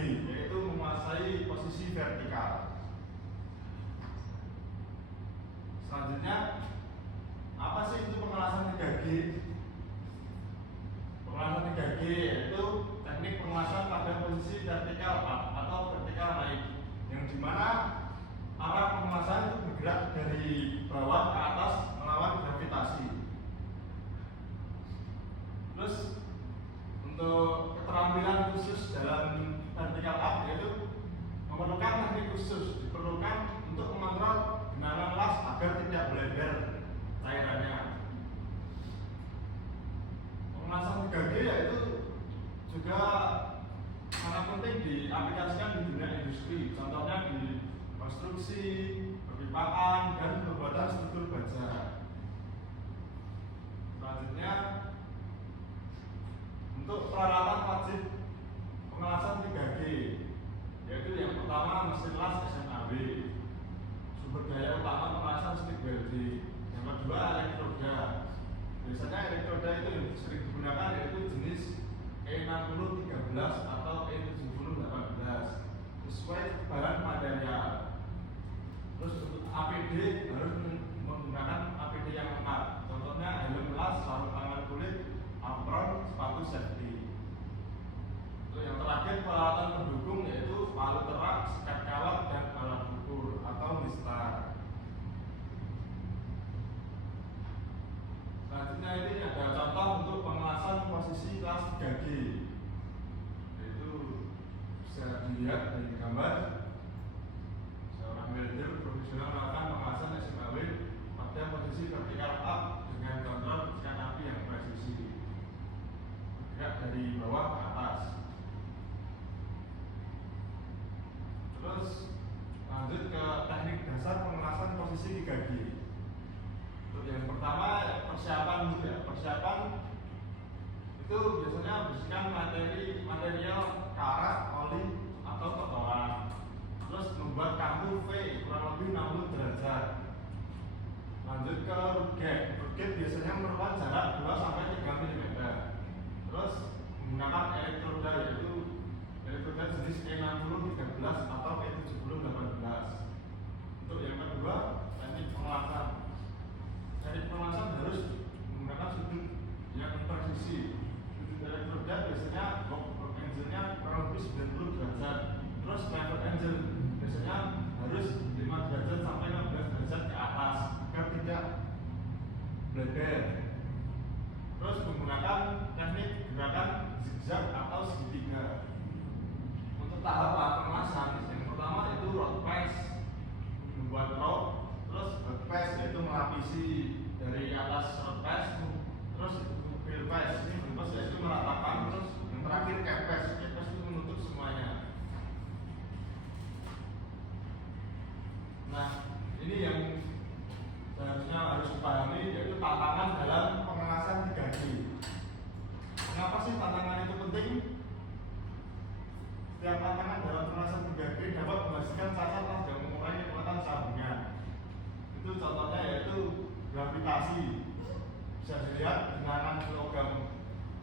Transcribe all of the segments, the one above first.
yaitu menguasai posisi vertikal. Selanjutnya, apa sih itu pengelasan 3G? Pengelasan 3G yaitu teknik pengelasan pada posisi vertikal up atau vertikal naik, yang dimana arah pengelasan itu bergerak dari bawah ke atas melawan gravitasi. Terus untuk keterampilan khusus dalam vertikal up yaitu memerlukan teknik khusus, diperlukan untuk mengontrol genangan las agar tidak bleber cairannya. Pengelasan 3G yaitu juga sangat penting diaplikasikan di dunia industri, contohnya di konstruksi, perpipaan, dan pembuatan struktur baja. Selanjutnya, untuk peralatan wajib pengelasan 3G, yaitu yang pertama mesin las SMAW, sumber daya utama pengelasan stick welding, yang kedua elektroda. Biasanya elektroda itu yang sering digunakan yaitu jenis E6013 atau E7018 sesuai bahan material. Terus untuk APD harus menggunakan APD yang lengkap, contohnya helm las, sarung tangan kulit, apron, sepatu safety. Untuk yang terakhir peralatan pendukung yaitu palu terak, sekat kawat, dan alat ukur atau mistar. Selanjutnya ini ada contoh untuk pengelasan posisi kelas 3G, yaitu bisa dilihat dari gambar seorang welder profesional melakukan pengelasan SMAW pada posisi vertikal up dengan kontrol sikat api yang presisi, bergerak dari bawah ke atas. Terus lanjut ke teknik dasar pengelasan posisi 3G. Untuk yang pertama persiapan dulu ya. Persiapan itu biasanya bersihkan material karat, oli atau kotoran. Terus membuat kampu V kurang lebih 60 derajat. Lanjut ke root gauge. Root gauge biasanya merupakan jarak 2 sampai 3 mm. Terus menggunakan elektroda yaitu elektroda jenis E6013 atau E7018. Untuk yang kedua, teknik pengelasan. Teknik pengelasan harus menggunakan sudut yang presisi. Sudut elektroda biasanya box angle-nya kurang lebih 90 derajat. Terus level angle biasanya harus 5 derajat sampai 15 derajat ke atas agar tidak bleber. Terus menggunakan teknik gerakan zigzag atau segitiga. Untuk tahapan pengelasan yang pertama itu rod pass, membuat rod. Terus back pass yaitu melapisi dari atas rod pass. Terus fill pass, ini fill pass yaitu meratakan. Terus yang terakhir cap pass itu menutup semuanya. Nah, ini yang seharusnya harus dipahami yaitu tantangan dalam pengelasan 3G. Kenapa sih tantangan itu penting? Setiap tantangan dalam pengelasan 3G dapat menghasilkan cacat las yang mengurangi kekuatan sambungan. Itu contohnya yaitu gravitasi. Bisa dilihat genangan logam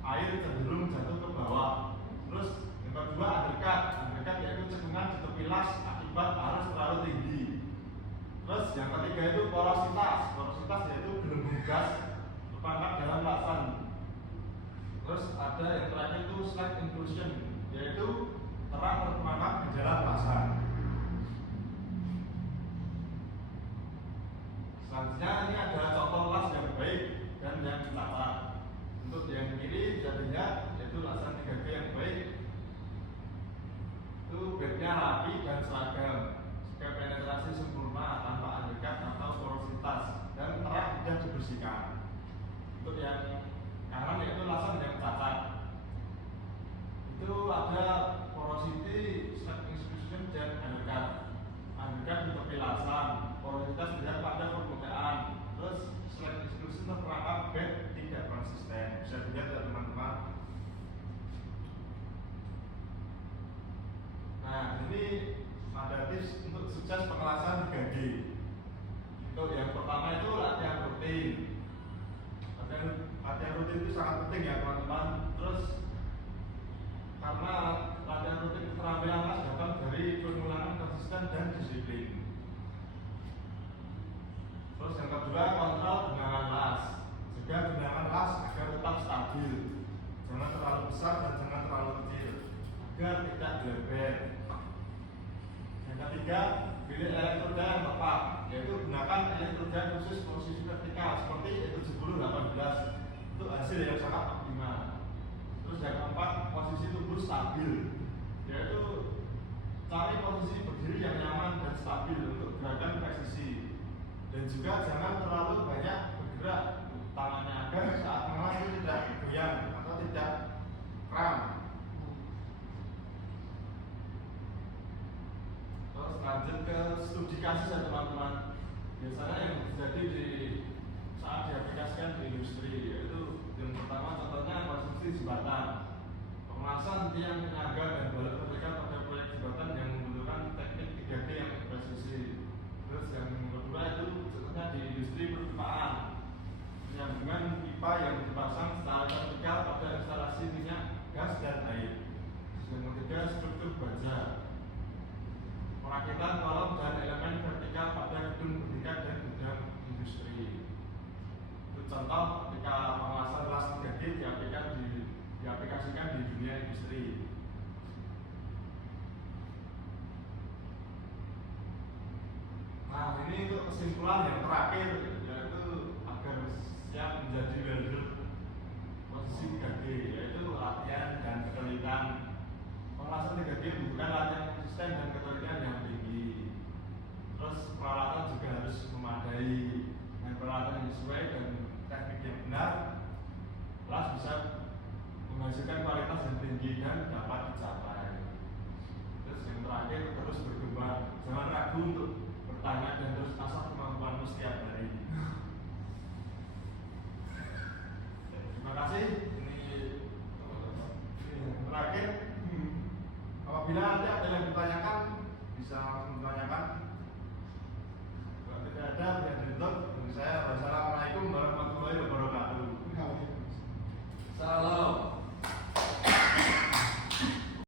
air cenderung jatuh ke bawah. Terus yang kedua agregat yaitu cekungan di tepi las akibat arus terlalu tinggi. Terus yang ketiga itu porositas yaitu gelembung gas terpangkap dalam lasan. Terus ada yang terakhir itu slack inclusion yaitu terang terperangkap di dalam lasan. Selanjutnya ini ada contoh las yang baik dan yang cacat. Untuk yang kiri bisa dilihat yaitu lasan 3G yang baik. Itu bednya rapi dan seragam, penetrasi sempurna tanpa agregat atau porositas dan terang mudah dibersihkan. Untuk yang kanan yaitu lasan yang cacat. Itu ada porosity, slack inclusion, dan agregat di tepi lasan. Porositas tidak pada permukaan. Terus slack inclusion terperangkap bed tidak konsisten. Bisa dilihat ya teman-teman. Nah, ini ada tips untuk sukses pengelasan 3G. Untuk yang pertama itu latihan rutin. Latihan rutin itu sangat penting ya teman-teman. Terus karena latihan rutin keterampilan tidak berlebihan. Yang ketiga, pilih elektroda yang tepat, yaitu gunakan elektroda khusus posisi vertikal seperti 70-18. Itu hasil yang sangat optimal. Terus yang keempat, posisi tubuh stabil, yaitu cari posisi berdiri yang nyaman dan stabil untuk gerakan presisi. Dan juga jangan terlalu banyak bergerak tangannya agar saat mengelas itu tidak goyang atau tidak kram. Terus lanjut ke studi kasus ya teman-teman. Biasanya yang terjadi di saat diaplikasikan di industri, yaitu yang pertama contohnya konstruksi jembatan, pengelasan tiang penyangga dan balut vertikal pada proyek jembatan yang membutuhkan teknik 3D yang presisi. Terus yang kedua itu contohnya di industri perpipaan, penyambungan pipa yang dipasang secara vertikal pada instalasi minyak, gas, dan air. Terus yang ketiga struktur baja, perakitan kolom dan elemen vertikal pada gedung bertingkat dan gudang industri. Itu contoh ketika pengelasan kelas 3D diaplikasikan di dunia industri. Nah, ini untuk kesimpulan yang terakhir, yaitu agar siap menjadi welder posisi 3D, yaitu latihan dan ketelitian. Pengelasan 3D membutuhkan latihan konsisten dan ketelitian yang tinggi. Terus peralatan juga harus memadai, dengan peralatan yang sesuai dan teknik yang benar, kelas bisa menghasilkan kualitas yang tinggi dan dapat dicapai. Terus yang terakhir, terus berkembang, jangan ragu untuk bertanya dan terus asah kemampuanmu setiap hari. Terima kasih. Ini yang terakhir. Apabila ada yang ditanyakan, bisa langsung ditanyakan. Kalau tidak ada, ya ditutup. Saya wassalamualaikum warahmatullahi wabarakatuh. Salam.